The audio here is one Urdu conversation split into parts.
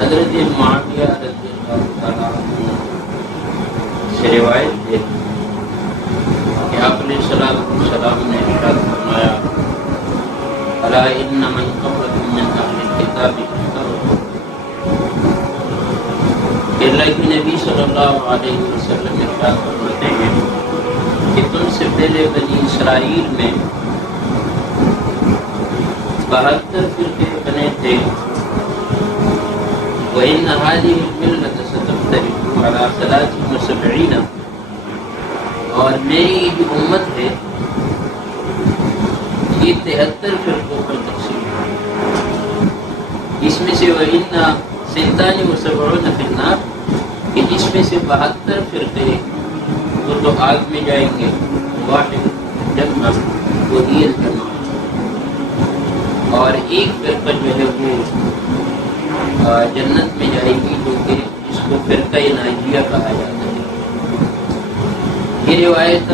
حضرت معاویہ رضی اللہ تعالیٰ عنہ سے روایت ہے کہ آپ علیہ السلام نے ارشاد فرمایا الا ان من قبلکم من اہل الکتاب کہ اللہ کے نبی صلی اللہ علیہ وسلم ارشاد فرماتے ہیں کہ تم سے پہلے بنی اسرائیل میں 72 فرقے بنے تھے وَإِنَّ هَذِهِ الْمِلَّةَ سَتَفْتَرِقُ عَلَى 73 اور میری جو امت ہے یہ 73 فرقوں پر تقسیم ہے، اس میں سے وَإِنَّ 76 فِي النَّارِ کہ جس میں سے 72 فرقے وہ تو آگ میں جائیں گے، واحد جنہ وہی الجنہ، اور ایک فرقہ جو ہے وہ جنت میں جائے گی جو کہ جس کو فرقہ ناجیہ کہا جاتا ہے۔ یہ روایت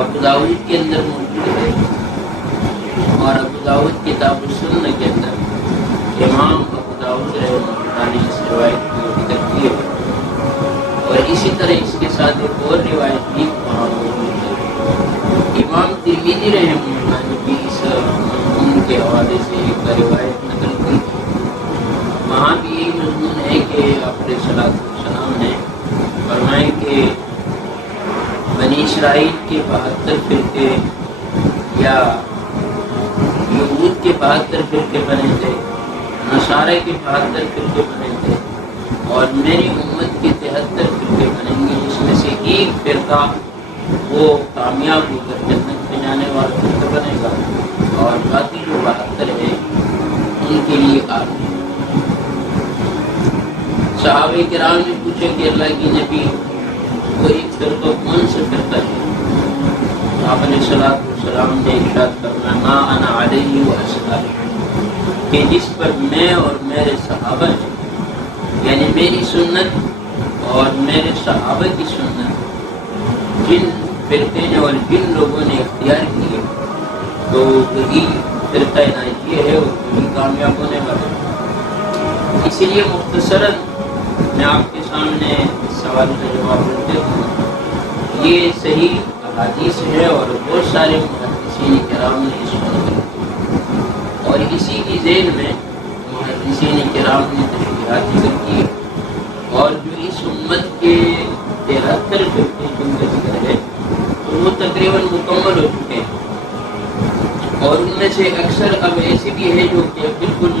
ابو داؤد کے اندر موجود ہے اور ابو داؤد کتاب السنہ کے اندر امام ابو داؤد رحمہ اللہ نے اس روایت کو ذکر کیا ہے، اور اسی طرح اس کے ساتھ ایک اور روایت بھی وہاں موجود ہے۔ امام ترمذی رحمہ اللہ نے بھی اس مضمون کے حوالے سے ایک روایت نقل کی، وہاں بھی یہی مضمون ہے کہ آپ علیہ السلام نے فرمایا کہ بنی اسرائیل کے 72 فرقے یا یہود کے 72 فرقے بنے تھے، نصارہ کے 72 فرقے بنے تھے، اور میری امت کے 73 فرقے بنیں گے، جس میں سے ایک فرقہ وہ کامیاب ہو کر جنت میں جانے والا فرقہ بنے گا، اور باقی جو 72 ہے ان کے لیے آگ ہے۔ صحابہ کرام نے پوچھا کہ اللہ کی نبی وہ ایک فرقہ کون سا فرقہ ہے؟ آپ علیہ السلام نے ارشاد فرمایا ما انا علیہ واصحابی کہ جس پر میں اور میرے صحابہ ہیں، یعنی میری سنت اور میرے صحابہ کی سنت جن فرقے نے اور جن لوگوں نے اختیار کیے تو وہی فرقہ ناجیہ ہے اور وہی کامیاب ہونے والا ہے۔ اسی لیے مختصراً میں آپ کے سامنے سوال کا جواب دیتا ہوں، یہ صحیح احادیث ہے اور بہت سارے محدثین کرام نے اس کو، اور اسی کی ذیل میں محدثین کرام نے تشریحات ذکر کی، اور جو اس امت کے 73 فرقے جن کا ذکر ہے تو وہ تقریباً مکمل ہو چکے ہیں، اور ان میں سے اکثر اب ایسے بھی ہے جو کہ بالکل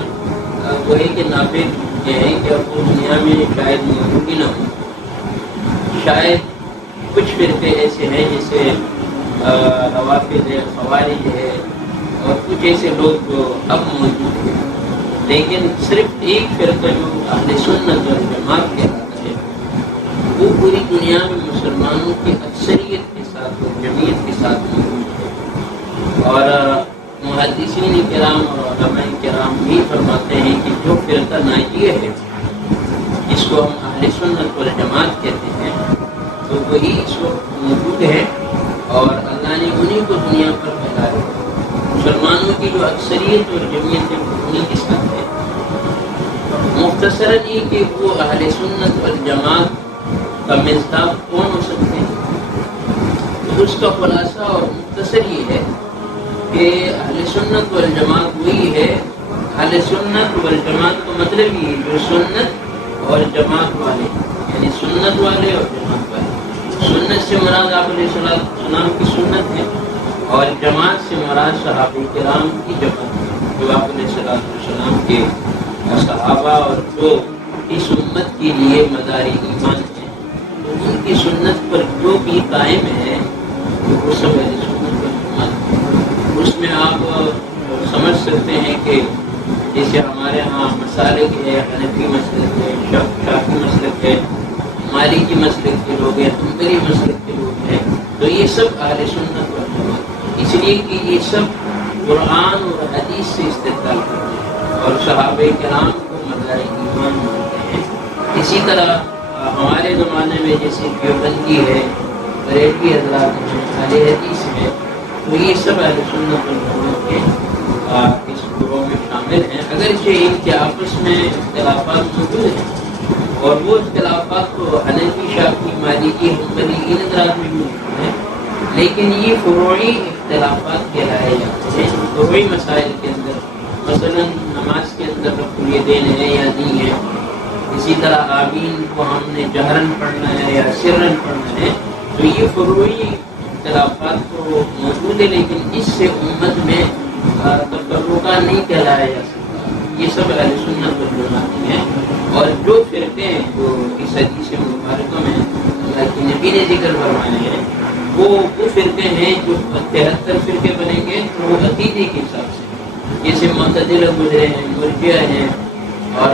وہ ہے کہ نافذ یہ ہے کہ اب وہ دنیا میں شاید موجود ہی نہ ہو۔ شاید کچھ فرقے ایسے ہیں جیسے روافض ہے، خوارج ہے، اور کچھ ایسے لوگ جو اب موجود ہیں، لیکن صرف ایک فرقہ جو اہل سنت اور جماعت کہلاتا ہے وہ پوری دنیا میں مسلمانوں کی اکثریت کے ساتھ اور جمعیت کے ساتھ موجود ہے، اور محدثین کرام اور علماء کرام بھی فرماتے ہیں کہ جو فرقہ ناجیہ ہے جس کو ہم اہل سنت والجماعت کہتے ہیں تو وہی اس وقت موجود ہے، اور اللہ نے انہی کو دنیا پر پھیلایا۔ مسلمانوں کی جو اکثریت اور جمعیت ہے وہ انہی کے ساتھ ہے۔ مختصراً یہ کہ وہ اہل سنت والجماعت کا مصداق کون ہو سکتے ہیں، تو اس کا خلاصہ اور مختصر یہ ہے کہ اہل سنت والجماعت وہی ہے۔ اہل سنت والجماعت کا مطلب یہ ہے جو سنت اور جماعت والے، یعنی سنت والے اور جماعت والے۔ سنت سے مراد آپ علیہ السلام کی سنت ہے، اور جماعت سے مراد صحابہ کرام کی جماعت ہے جو آپ علیہ السلام کے صحابہ اور جو اس امت کے لیے مدار ایمان ہیں، ان کی سنت پر جو بھی قائم ہے وہ سب اہل سنت والجماعت ہے۔ اس میں آپ سمجھ سکتے ہیں کہ جیسے ہمارے ہاں مسالک ہے، حنفی مسلک ہے، شافعی مسلک ہے، مالکی مسلک کے لوگ ہیں، حنبلی مسلک کے لوگ ہیں، تو یہ سب اہل سنت والجماعت، اس لیے کہ یہ سب قرآن اور حدیث سے استدلال کرتے ہیں اور صحابہ کرام کو مدار ایمان مانتے ہیں۔ اسی طرح ہمارے زمانے میں جیسے دیوبندی ہے، بریلوی حضرات ہیں، اہل حدیث ہے، تو یہ سب اہل سنت والجماعت کے اس گروہ میں شامل ہیں، اگرچہ ان کے آپس میں اختلافات موجود ہیں اور وہ اختلافات تو حنفی، شافعی، مالکی، حنبلی ان حضرات میں بھی موجود ہیں، لیکن یہ فروعی اختلافات کہلائے جاتے ہیں۔ فروعی مسائل کے اندر مثلا نماز کے اندر رفع الیدین ہے یا نہیں ہے، اسی طرح آمین کو ہم نے جہرن پڑھنا ہے یا سرن پڑھنا ہے، تو یہ فروعی اختلافات تو موجود ہے، لیکن اس سے امت میں تفرقہ نہیں کہلایا جا سکتا۔ یہ سب اہل سنت والجماعت ہیں، اور جو فرقے ہیں جو اس حدیث مبارکہ میں اللہ کے نبی نے ذکر فرمائے ہیں، وہ فرقے ہیں جو 73 فرقے بنیں گے، تو وہ عقیدے کے حساب سے، جیسے معتزلہ گزرے ہیں، مرجئہ ہیں، اور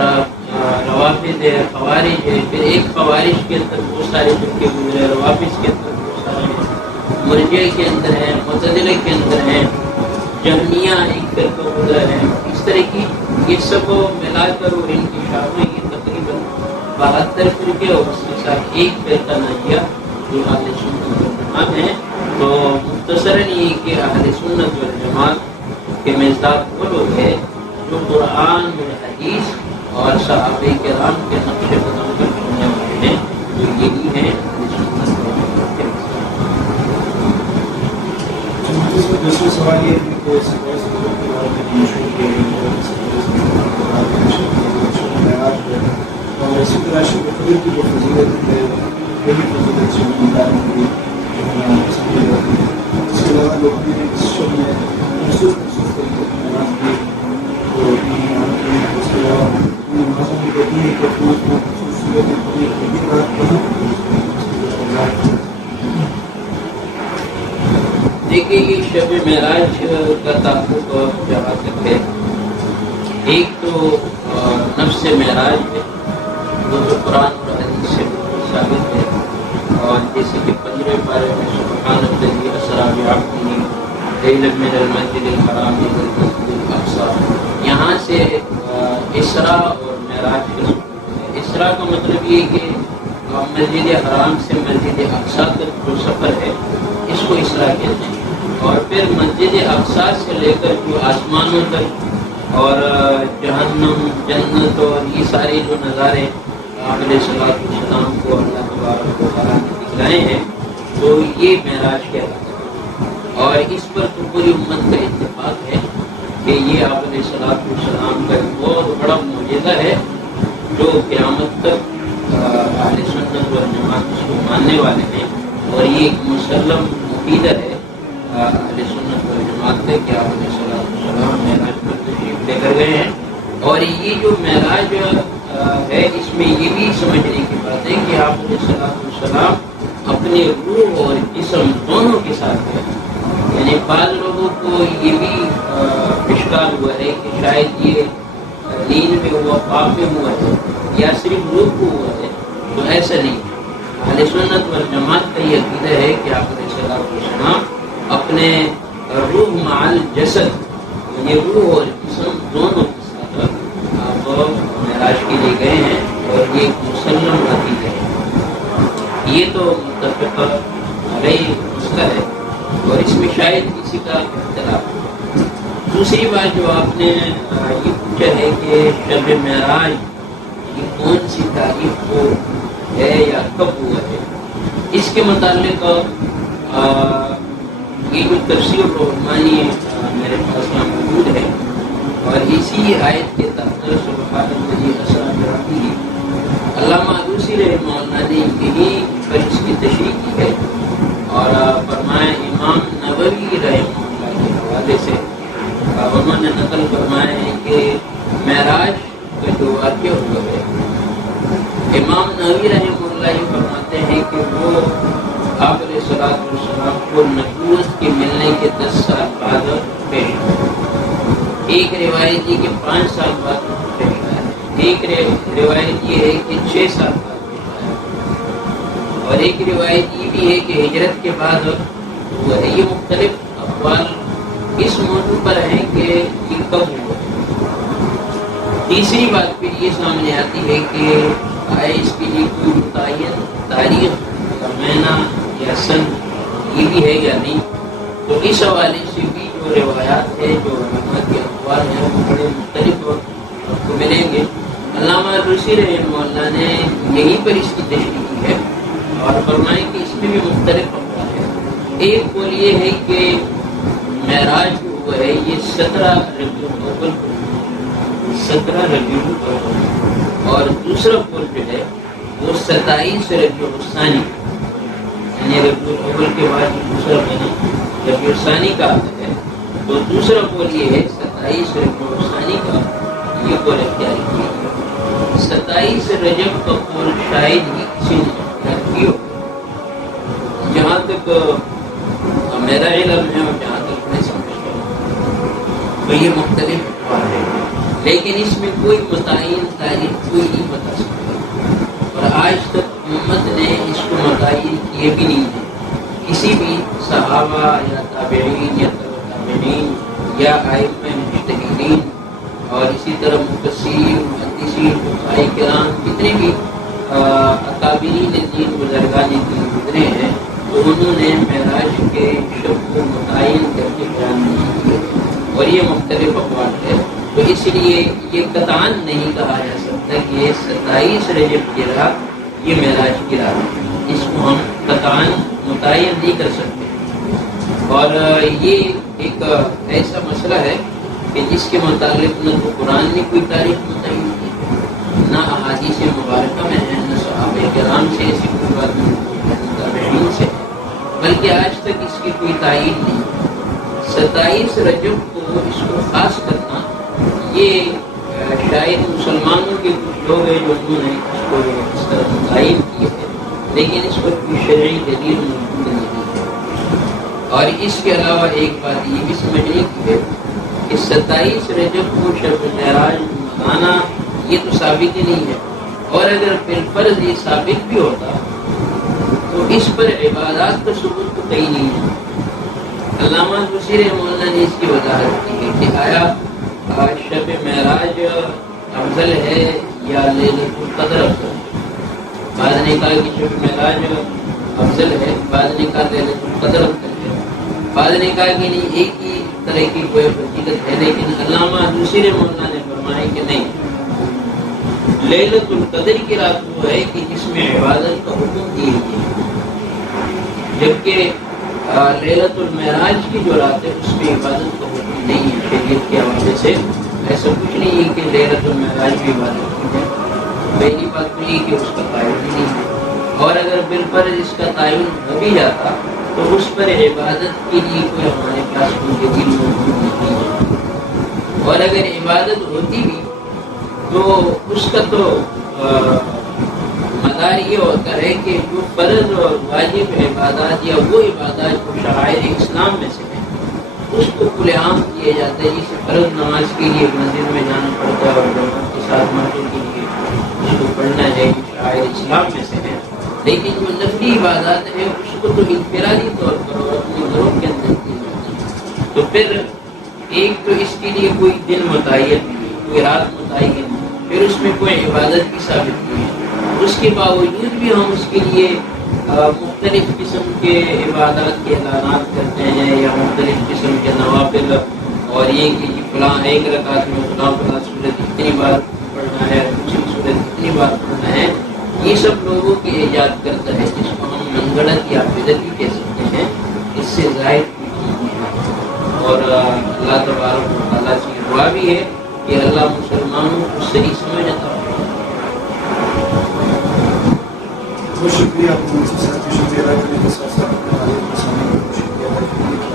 روافض ہے، خوارج ہے، پھر ایک خوارج کے اندر بہت سارے فرقے گزرے، روافض کے اندر بہت سارے ہیں، مرجئہ کے اندر ہیں، معتزلہ کے اندر ہیں، جہمیہ ایک فرقہ گزرا ہے، اس طرح کی یہ سب ملا کر اور ان کی شاخیں یہ تقریباً 72 فرقے اور اس کے ساتھ ایک فرقہ ناجیہ جو اہل سنت والجماعت ہیں۔ تو مختصراً یہ کہ اہل سنت والجماعت کے مزداق وہ لوگ ہیں جو قرآن اور حدیث اور صحابہ کرام کے نقش قدم پر چلنے والے ہیں، جو یہی ہیں اہل سنت والجماعت کے مزداق۔ دوسرا سوال یہ ہے کہ اور اسی طرح شب قدر کی جو فضیلت ہے وہ بھی فضیلت سے اس کے علاوہ لوگوں نے اس شب میں محسوس طریقے کی نماز دی، تو اس کے علاوہ نمازوں کی دیکھیں کہ اپنا خصوصیت دیکھیے یہ شب معراج کا تعلق جہاں تک ہے، ایک تو نفس معراج ہے، وہ جو قرآن اور حدیث سے ثابت ہے، اور جیسے کہ 15 پارے میں سبحان الذی اسریٰ بعبدہ لیلا من المسجد الحرام الی المسجد الاقصیٰ، یہاں سے اسراء اور معراج کا ثبوت ہے۔ اسراء کا مطلب یہ کہ مسجد حرام سے مسجد اقصیٰ تک جو سفر ہے اس کو اسراء کہتے ہیں، اور پھر مسجد اقصیٰ سے لے کر جو آسمانوں تک اور جہنم، جنت اور یہ سارے جو نظارے آپ علیہ السلام کو اللہ تبارک و تعالیٰ نے دکھلائے ہیں، تو یہ معراج کہلاتا ہے، اور اس پر تو پوری امت کا اتفاق ہے کہ یہ آپ علیہ السلام کا ایک بہت بڑا معجزہ ہے، جو قیامت تک اہل سنت والجماعت اس کو ماننے والے ہیں، اور یہ ایک مسلم عقیدہ ہے اہل سنت والجماعت ہے کہ آپ علیہ السلام معراج پر تشریف لے کر گئے ہیں۔ اور یہ جو معراج ہے اس میں یہ بھی سمجھنے کی بات ہے کہ آپ علیہ السلام اپنے روح اور جسم دونوں کے ساتھ ہیں، یعنی بعض لوگوں کو یہ بھی اشکال ہوا ہے کہ شاید یہ نیند میں ہوا، خواب میں ہوا ہے یا صرف روح کو ہوا ہے، تو ایسا نہیں ہے۔ اہل سنت والجماعت کا یہ عقیدہ ہے کہ آپ علیہ السلام اپنے روح مع الجسد، یعنی روح اور جسم دونوں کے ساتھ آپ معراج کے لیے گئے ہیں، اور یہ ایک مسلم عقیدہ ہے، یہ تو متفق علیہ مسئلہ ہے، اور اس میں شاید کسی کا اختلاف ہے۔ دوسری بات جو آپ نے یہ پوچھا ہے کہ شب معراج یہ کون سی تاریخ کو ہے یا کب ہوا ہے، اس کے متعلق یہ جو تفسیر رحمانی میرے پاس یہاں موجود ہے، اور اسی آیت کے تحت سبحان الذی اسریٰ بعبدہ علامہ آلوسی رحمہ اللہ نے یہی پر اس کی تشریح کی ہے، اور فرمایا امام نووی رحمہ اللہ کے حوالے سے انہوں نے نقل فرمایا ہے کہ معراج کا جو واقعہ ہوا ہے، امام نووی رحمہ اللہ یہ فرماتے ہیں کہ وہ آپ علیہ السلام کو نبوت کے ملنے کے 10 سال بعد پیش ہوئے۔ ایک روایت یہ کہ 5 سال بعد پیش آیا، ایک روایت یہ ہے کہ 6 سال بعد پیش آیا، اور ایک روایت یہ بھی ہے کہ ہجرت کے بعد ہوا ہے۔ یہ مختلف اقوال اس موضوع پر ہیں کہ یہ کب ہوا۔ تیسری بات پھر یہ سامنے آتی ہے کہ آئے اس کے لیے کوئی متعین تاریخ یا مہینہ یا سن یہ بھی ہے یا نہیں، تو اس حوالے سے بھی جو روایات ہے، جو علماء کے اقوال ہیں، وہ بڑے مختلف آپ کو ملیں گے۔ علامہ روسی رحمہ اللہ نے یہیں پر اس کی تشریح کی ہے اور فرمائے کہ اس میں بھی مختلف اقوال ہیں۔ ایک قول یہ ہے کہ معراج جو ہوا ہے یہ 17 ربیع الاول کو، 17 ربیع الاول، اور دوسرا قول جو ہے وہ 27 ربیع الثانی، یعنی ربیع الاول کے بعد دوسرا مہینہ ربیع الثانی کا آتا ہے، تو دوسرا قول یہ ہے 27 ربیع الثانی کا، یہ قول اختیار کیا ہے۔ 27 رجب کا قول شاید ہی کسی نے اختیار کیا ہو، جہاں تک میرا علم ہے اور جہاں تک میں سمجھتا ہوں تو یہ مختلف اقوال ہے، لیکن اس میں کوئی متعین تاریخ کوئی نہیں بتا سکتا، اور آج تک امت نے اس کو متعین کیے بھی نہیں ہے۔ کسی بھی صحابہ یا تابعین یا تابعین یا ائمہ مجتہدین اور اسی طرح مفسرین، محدثین، فقہاء کرام، جتنے بھی اکابرین دین، بزرگان دین گزرے ہیں، تو انہوں نے معراج کے شب کو متعین کر کے بیان نہیں کیے، اور یہ مختلف اقوال ہے۔ تو اس لیے یہ قطعاً نہیں کہا جا سکتا کہ یہ 27 رجب کی رات یہ معراج کی رات ہے، اس کو ہم قطعاً متعین نہیں کر سکتے۔ اور یہ ایک ایسا مسئلہ ہے کہ جس کے متعلق نہ تو قرآن نے کوئی تاریخ متعین کی، نہ احادیث مبارکہ میں ہے، نہ صحابہ کرام سے ایسی کوئی بات نہیں، تابعین سے، بلکہ آج تک اس کی کوئی تعین نہیں۔ 27 رجب کو اس کو خاص کرنا، یہ شاید مسلمانوں کے کچھ لوگ ہیں جو انہوں نے اس کو اس طرح متعین کیے ہیں، لیکن اس پر کوئی شرعی دلیل موجود نہیں ہے۔ اور اس کے علاوہ ایک بات یہ بھی سمجھنے کی ہے کہ 27 رجب کو شب معراج منانا یہ تو ثابت ہی نہیں ہے، اور اگر بالفرض یہ ثابت بھی ہوتا تو اس پر عبادات کا ثبوت تو کہیں نہیں ہے۔ علامہ روسی رحمہ اللہ نے اس کی وضاحت کی ہے کہ آیا شب معراج افضل ہے یا لیلۃ القدر افضل ہے؟ بعض نے کہا کہ شب معراج افضل ہے، بعض نے کہا لیلۃ القدر افضل ہے، بعض نے کہا کہ نہیں ایک ہی طرح کی کوئی فضیلت ہے، لیکن علامہ روسی رحمہ اللہ نے فرمایا کہ نہیں، لیلۃ القدر کی رات وہ ہے کہ جس میں عبادت کا حکم دیا گیا، جبکہ لیلۃ المعراج کی جو رات ہے اس میں عبادت کا حکم نہیں ہے۔ شریعت کے حوالے سے ایسا کچھ نہیں ہے کہ لیلۃ المعراج بھی عبادت کی ہے۔ پہلی بات تو یہ کہ اس کا تعین نہیں ہے، اور اگر بالفرض اس کا تعین ہو بھی جاتا تو اس پر عبادت کے لیے کوئی ہمارے پاس کوئی دلیل موجود نہیں ہے، اور اگر عبادت ہوتی بھی تو اس کا تو مدار یہ ہوتا ہے کہ جو فرض اور واجب عبادات یا وہ عبادات جو شعائر اسلام میں سے ہیں اس کو کھلے عام کیا جاتا ہے، جسے فرض نماز کے لیے مسجد میں جانا پڑتا ہے اور جماعت کے ساتھ مرنے کے لیے اس کو پڑھنا ہے، جو شعائر اسلام میں سے ہے۔ لیکن جو نفلی عبادات ہیں اس کو تو انفرادی طور پر اور اپنے گھروں کے اندر کی جاتی ہے، تو پھر ایک تو اس کے لیے کوئی دن متعین نہیں، کوئی رات متعین نہیں، پھر اس میں کوئی عبادت کی ثابت نہیں ہے، اس کے باوجود بھی ہم اس کے لیے مختلف قسم کے عبادات کے اعلانات کرتے ہیں یا مختلف قسم کے نوافل، اور یہ کہ فلاں ایک رکعت میں فلاں صورت اتنی بار پڑھنا ہے، دوسری صورت اتنی بار پڑھنا ہے، یہ سب لوگوں کی ایجاد کرتا ہے، جس کو ہم منگڑت یا بدعت کہہ سکتے ہیں۔ اس سے ظاہر اور اللہ تبارک و تعالیٰ سے دعا بھی ہے کہ اللہ مسلمانوں کو صحیح سمجھ عطا فرمائے۔ بہت شکریہ آپ کو شکریہ ادا کرنے کے ساتھ ساتھ اپنے والد کے سامنے کو شکریہ ادا کرنے کے لیے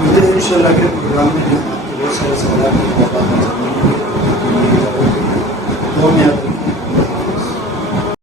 ملتے ہیں انشاءاللہ کے پروگرام میں بہت سارے سوالات کے جوابات